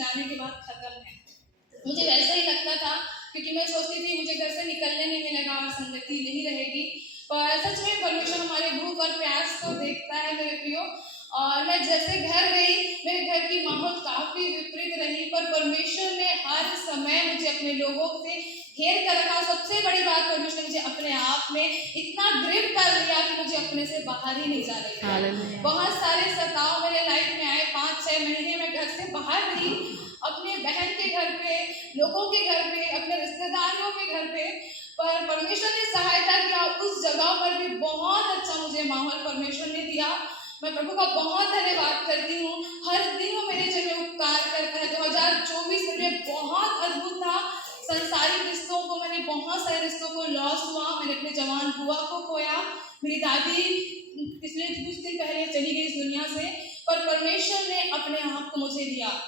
जाने के बाद खत्म है। मुझे वैसा ही लगता था, क्योंकि मैं सोचती थी मुझे घर से निकलने नहीं मिलेगा और संगति नहीं रहेगी। पर सच में परमेश्वर हमारे भूख और प्यास को देखता है मेरे प्रियो। और मैं जैसे घर गई, मेरे घर की माहौल काफी विपरीत रही, पर परमेश्वर ने हर समय मुझे अपने लोगों से घेर कर रखा। सबसे बड़ी बात, परमेश्वर ने मुझे अपने आप में इतना ग्रिप कर लिया कि मुझे अपने से बाहर ही नहीं जाने दिया। बहुत सारे सताव मेरे लाइफ में आए। 5-6 महीने में घर से बाहर रही, अपने बहन के घर पे, लोगों के घर पे, अपने रिश्तेदारों के घर पे, पर परमेश्वर ने सहायता किया। उस जगह पर भी बहुत अच्छा मुझे माहौल परमेश्वर ने दिया। मैं प्रभु का बहुत धन्यवाद करती हूँ। हर दिन वो मेरे जगह उपकार करता है। 2024 मेरे लिए बहुत अद्भुत था। संसारिक रिश्तों को, मैंने बहुत सारे रिश्तों को लॉस हुआ। मैंने अपने जवान बुआ को खोया। मेरी दादी पिछले कुछ दिन पहले चली गई इस दुनिया से, पर परमेश्वर ने अपने आप को मुझे दिया।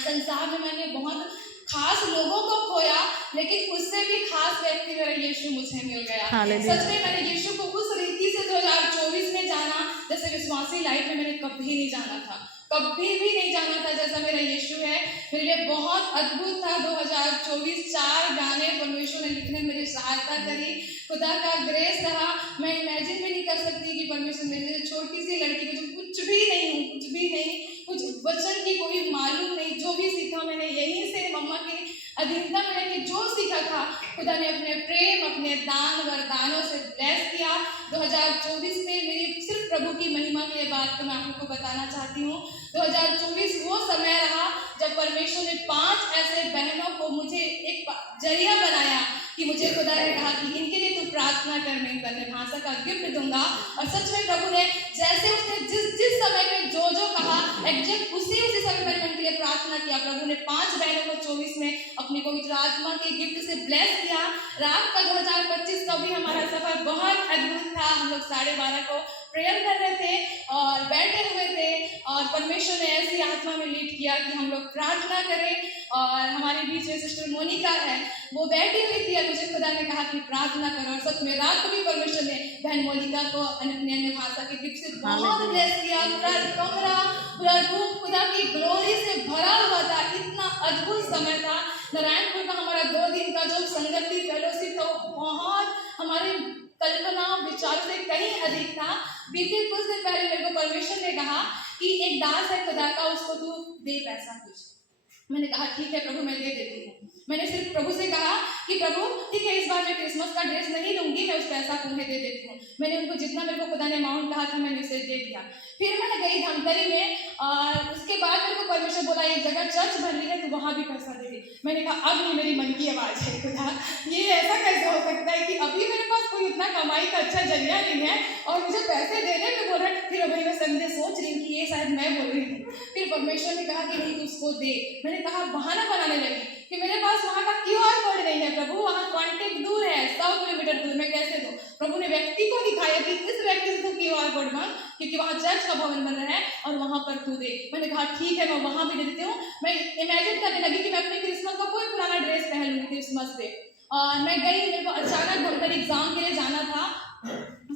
संसार में मैंने बहुत खास लोगों को खोया, लेकिन उससे भी खास व्यक्ति मेरा यीशु मुझे मिल गया। सच में मैंने यीशु को उस रीति से 2024 में जाना जैसे विश्वासी लाइफ में मैंने कभी नहीं जाना था, कभी भी नहीं जाना था जैसा मेरा यीशु है। मेरे लिए बहुत अद्भुत था 2024। 4 गाने परमेश्वर ने लिखने में मेरी सहायता करी। खुदा का ग्रेस रहा। मैं इमेजिन भी नहीं कर सकती कि परमेश्वर मेरे छोटी सी लड़की को, जो कुछ भी नहीं हूँ, कुछ भी नहीं, कुछ वचन की कोई मालूम नहीं, जो भी सीखा मैंने यहीं से मम्मा के अधीनता में रह के जो सीखा था, खुदा ने अपने प्रेम, अपने दान वरदानों से ब्लेस किया। 2024 में मेरी सिर्फ प्रभु की महिमा के लिए बात तो मैं आप लोग को बताना चाहती हूँ। 2024 वो समय रहा जब परमेश्वर ने 5 ऐसे बहनों को मुझे एक जरिया बनाया कि मुझे खुदा ने कहा कि इनके लिए तू प्रार्थना कर, मैं इनका भाषा का गिफ्ट दूंगा। और सच में प्रभु ने जैसे उसने जिस समय में जो कहा, एग्जैक्ट उसी समय मैंने उनके लिए प्रार्थना किया। प्रभु ने 5 बहनों को 24 में अपनी पवित्र आत्मा के गिफ्ट से ब्लेस किया। रात का 2025 का भी हमारा सफर बहुत अद्भुत था। हम लोग 12:30 को प्रेयर कर रहे थे और बैठे हुए थे, और परमेश्वर ने ऐसी आत्मा में लीड किया कि हम लोग प्रार्थना करें। और हमारे बीच में सिस्टर मोनिका है, वो बैठी हुई थी, मुझे खुदा ने कहा कि प्रार्थना करो। और सच में रात को भी परमेश्वर ने बहन मोनिका को अपनी अन्य भाषा के गिफ्ट से बहुत ब्लेस किया। पूरा कमरा, पूरा रूम खुदा की ग्लोरी से भरा हुआ था। इतना अद्भुत समय था। नारायणपुर का हमारा 2 दिन का जो संगति फेलोशिप था, वो बहुत हमारे कल्पना विचार से कहीं अधिक था। बीते कुछ दिन पहले मेरे को परमेश्वर ने कहा कि एक दास है खुदा का, उसको तू दे पैसा कुछ। मैंने कहा ठीक है प्रभु, मैं दे देती हूँ। मैंने सिर्फ प्रभु से कहा कि प्रभु ठीक है, इस बार मैं क्रिसमस का ड्रेस नहीं लूंगी, मैं उस पैसा को उन्हें दे देती हूँ। मैंने उनको जितना मेरे को खुदा ने अमाउंट कहा था मैंने उसे दे दिया। फिर मैं गई धमतरी में, और उसके बाद मेरे को परमेश्वर बोला एक जगह चर्च बन रही है, तो वहाँ भी पैसा दे दी। मैंने कहा अब ये मेरी मन की आवाज़ है खुदा, ये ऐसा कैसे हो सकता है कि अभी मेरे पास कोई इतना कमाई का अच्छा जरिया नहीं है और मुझे पैसे देने में बोल रहा है। फिर अभी मैं संडे सोच रही हूँ कि ये शायद मैं बोल रही हूँ। फिर परमेश्वर ने कहा कि नहीं तू उसको दे। मैंने कहा, बहाना बनाने लगी कि मेरे पास वहाँ का QR कोड नहीं है प्रभु, वहाँ कॉन्टेक्ट दूर है, 100 किलोमीटर दूर, मैं कैसे दूँ। प्रभु ने व्यक्ति को दिखाया कि इस व्यक्ति से तू QR कोड मांग, क्योंकि वहाँ चर्च का भवन बन रहा है और वहाँ पर तू दे। मैंने कहा ठीक है, मैं वहाँ भी दे देती हूँ। मैं इमेजिन करने लगी कि मैं अपने क्रिसमस का कोई पुराना ड्रेस पहन लूँगी क्रिसमस पे। और मैं गई, मेरे को अचानक धमतरी एग्जाम के लिए जाना था।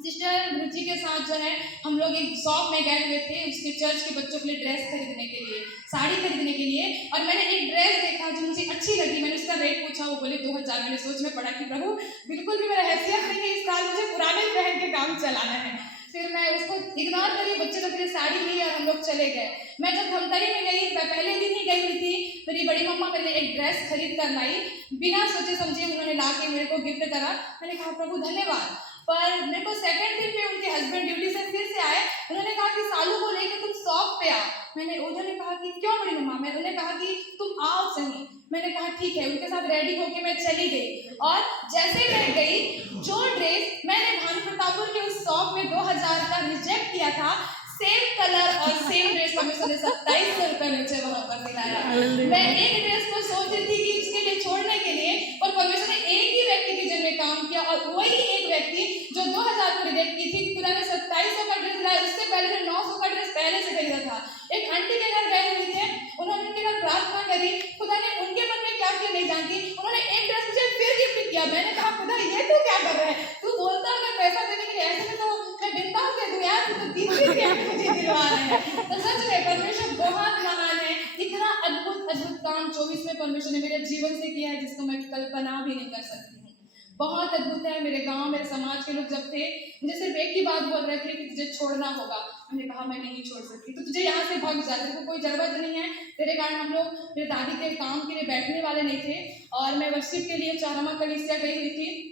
सिस्टर रुचि के साथ जो है हम लोग एक शॉप में गए हुए थे, उसके चर्च के बच्चों के लिए ड्रेस खरीदने के लिए, साड़ी खरीदने के लिए। और मैंने एक ड्रेस देखा जो मुझे अच्छी लगी। मैंने उसका रेट पूछा, वो बोले 2000। मैंने सोच में पड़ा कि प्रभु बिल्कुल भी मेरा हैसियत नहीं है, इस साल मुझे पुराने पहन के काम चलाना है। फिर मैं उसको इग्नोर करी, बच्चे लोग के लिए साड़ी ली और हम लोग चले गए। मैं जब धमतरी में गई, मैं पहले दिन ही गई हुई थी, मेरी बड़ी मम्मा मेरे लिए एक ड्रेस खरीद कर लाई, बिना सोचे समझे उन्होंने ला के मेरे को गिफ्ट करा। मैंने कहा प्रभु धन्यवाद। पर मेरे को सेकंड दिन पे उनके हस्बैंड ड्यूटी से फिर से आए, उन्होंने कहा कि सालू को लेके तुम शॉप पे आओ। उन्होंने कहा कि क्यों बड़ी मम्मा, उन्होंने कहा कि तुम आओ सही। मैंने कहा ठीक है। उनके साथ रेडी होके मैं चली गई, और जैसे मैं गई, जो ड्रेस मैंने भानु प्रतापपुर के उस शॉप में 2000 का रिजेक्ट किया था, सेम कलर और सेम ड्रेस को मुझे 2700 रुपये नीचे वहाँ पर दिलाया। मैं एक ड्रेस को सोच रही थी कि उसके लिए छोड़ने के लिए, पर परमेश्वर ने एक ही व्यक्ति के जन्म में काम किया, और वही एक व्यक्ति जो 2000 को रिजेक्ट की थी, खुदा ने 2700 का ड्रेस दिलाया। उससे पहले 900 का ड्रेस पहले से खरीदा था। एक आंटी के घर गए हुए थे, उन्होंने उनके घर प्रार्थना करी, खुदा ने उनके मन में क्या किया नहीं जानती, उन्होंने एक ड्रेस मुझे फिर गिफ्ट किया। मैंने कहा खुदा ये तू क्या कर रहा है, तू बोलता है पैसा देने के लिए, ऐसे में तो मैं बिंदास दे दूं यार, तू तो 3 मुझे दिलवा रहा है। तो सच में परमेश्वर बहुत महान है। इतना अद्भुत काम 24 में परमेश्वर ने मेरे जीवन से किया है जिसको मैं कल्पना भी नहीं कर सकती हूँ। बहुत अद्भुत है। मेरे गांव मेरे समाज के लोग जब थे, मुझे सिर्फ एक ही बात बोल रहे थे कि तुझे छोड़ना होगा। मैंने कहा मैं नहीं छोड़ सकती, तो तुझे यहाँ से भाग जा, तेरे को कोई जरूरत नहीं है, तेरे कारण हम लोग मेरे दादी के काम के लिए बैठने वाले नहीं थे। और मैं वर्शिप के लिए चारामा कलीसिया गई हुई थी,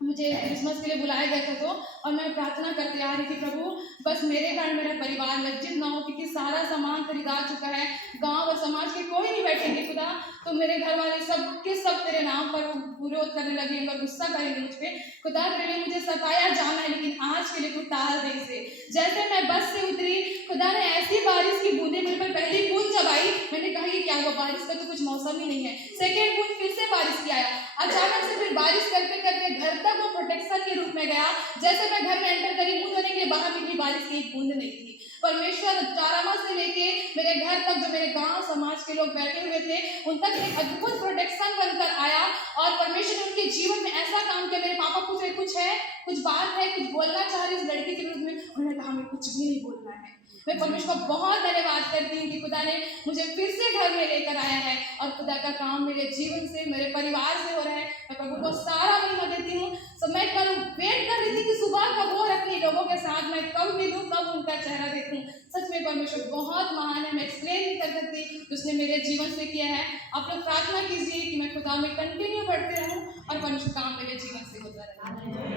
मुझे क्रिसमस के लिए बुलाया गया था, तो और मैं प्रार्थना करते आ रही थी, प्रभु बस मेरे कारण मेरा परिवार लज्जित ना हो, क्योंकि सारा सामान खरीदा चुका है, गांव और समाज के कोई नहीं बैठेंगे खुदा, तो मेरे घर वाले सब के सब तेरे नाम पर विरोध करने लगेंगे और गुस्सा करेंगे मुझ पर। खुदा तेरे लिए मुझे सताया जाना है, लेकिन आज के लिए तू टाल दे इसे। जैसे मैं बस से उतरी, खुदा ने ऐसी बारिश की बूंदे मेरे पर, पहली बूंद जब आई मैंने कहा ये क्या हुआ, बारिश का तो कुछ मौसम ही नहीं है। सेकेंड बूंद फिर से बारिश की आया, अचानक से फिर बारिश करते करते घर तक वो प्रोटेक्शन के रूप में गया। जैसे मैं घर में एंटर करी, मुंह धोने के लिए बाहर निकली, बारिश की एक बूंद नहीं थी। परमेश्वर चारामा से लेके मेरे घर तक, जो मेरे गांव समाज के लोग बैठे हुए थे, उन तक एक अद्भुत प्रोटेक्शन बनकर आया। और परमेश्वर ने उनके जीवन में ऐसा काम किया। मेरे पापा पूछे कुछ है, कुछ बात है, कुछ बोलना चाह रही इस लड़की के विरुद्ध में, उन्होंने कहा हमें कुछ भी नहीं बोलना है। मैं परमेश्वर का बहुत धन्यवाद करती हूँ कि खुदा ने मुझे फिर से घर में लेकर आया है और खुदा का काम मेरे जीवन से, मेरे परिवार से हो रहा है। मैं प्रभु को सारा महिमा देती हूँ। तो मैं कल वेट कर रही थी कि सुबह कब और अपने लोगों के साथ मैं कब मिलूँ, कब उनका चेहरा देखूँ। सच में परमेश्वर बहुत महान है, मैं एक्सप्लेन नहीं कर सकती उसने मेरे जीवन से किया है। आप लोग प्रार्थना कीजिए कि मैं खुदा में कंटिन्यू बढ़ते रहूँ और परमेश्वर काम मेरे जीवन से होता रहे।